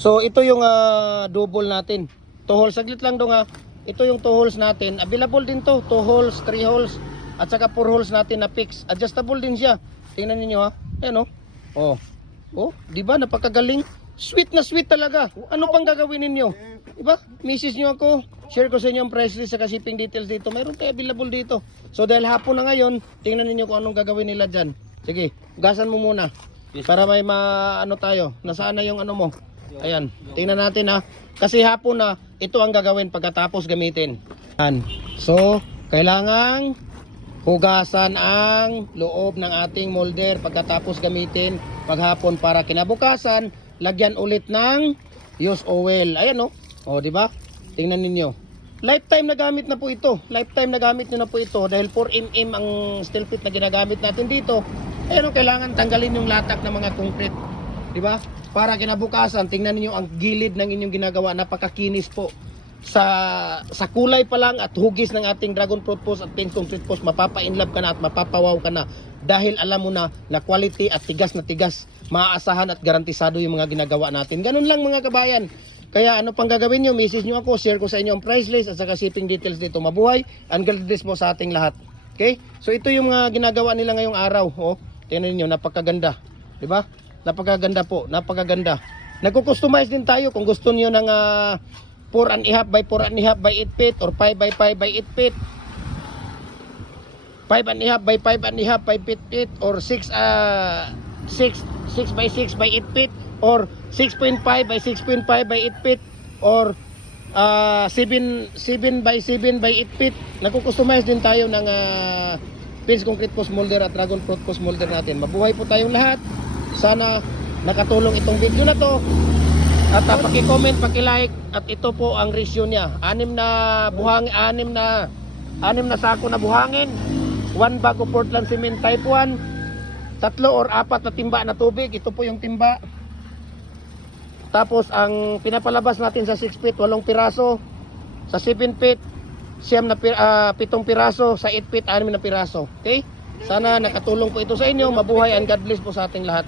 So ito yung double natin. 2 holes, saglit lang dong Ito yung 2 holes natin. Available din to, 2 holes, 3 holes, at saka 4 holes natin na fix. Adjustable din siya. Tingnan niyo Ayan Oh. Oh, di ba napakagaling? Sweet na sweet talaga. Ano pang gagawin ninyo? Di ba? Message niyo ako. Share ko sa inyo ang price list sa shipping details dito. Mayroon kayo available dito. So dahil hapon na ngayon, tingnan niyo kung anong gagawin nila diyan. Sige, ugasan mo muna. Para may ano tayo. Nasaan na yung ano mo? Ayan, tingnan natin Kasi hapon na, ito ang gagawin pagkatapos gamitin. Ayan. So, kailangang hugasan ang loob ng ating molder pagkatapos gamitin paghapon para kinabukasan, lagyan ulit ng used oil. Ayan Oh, di ba? Tingnan ninyo. Lifetime na gamit na po ito. Lifetime na gamit niyo na po ito dahil 4mm ang steel pit na ginagamit natin dito. Ayan kailangan tanggalin yung latak ng mga concrete. Di ba? Para kinabukasan, tingnan niyo ang gilid ng inyong ginagawa, napakakinis po. Sa kulay pa lang at hugis ng ating dragon fruit post at paint concrete post, mapapa-inlove ka na at mapapawaw ka na dahil alam mo na quality at tigas na tigas, maaasahan at garantisado yung mga ginagawa natin. Ganun lang mga kabayan. Kaya ano pang gagawin nyo, message nyo ako, share ko sa inyo ang price list at saka shipping details dito. Mabuhay and God bless po sa ating lahat. Okay? So ito yung mga ginagawa nila ngayong araw. Tingnan niyo, napakaganda. 'Di ba? Napakaganda po, napakaganda. Nagko-customize din tayo kung gusto niyo ng 4.5 by 4.5 by 8 feet or 5 by 5 by 8 feet. 5.5 by 5.5 by 8 feet or 6 by 6 by 8 feet or 6.5 by 6.5 by 8 feet or 7 by 7 by 8 feet. Nagko-customize din tayo ng Pins Concrete Post Molder at Dragon Fruit Post Molder natin. Mabuhay po tayong lahat. Sana nakatulong itong video na to. At paki-comment, paki-like at ito po ang ratio niya. 6 na sako na buhangin, 1 bag of Portland cement type 1, 3 or 4 na timba na tubig. Ito po yung timba. Tapos ang pinapalabas natin sa 6 feet, 8 piraso. Sa 7 feet, 7 piraso. Sa 8 feet, 6 na piraso. Okay? Sana nakatulong po ito sa inyo. Mabuhay and God bless po sa ating lahat.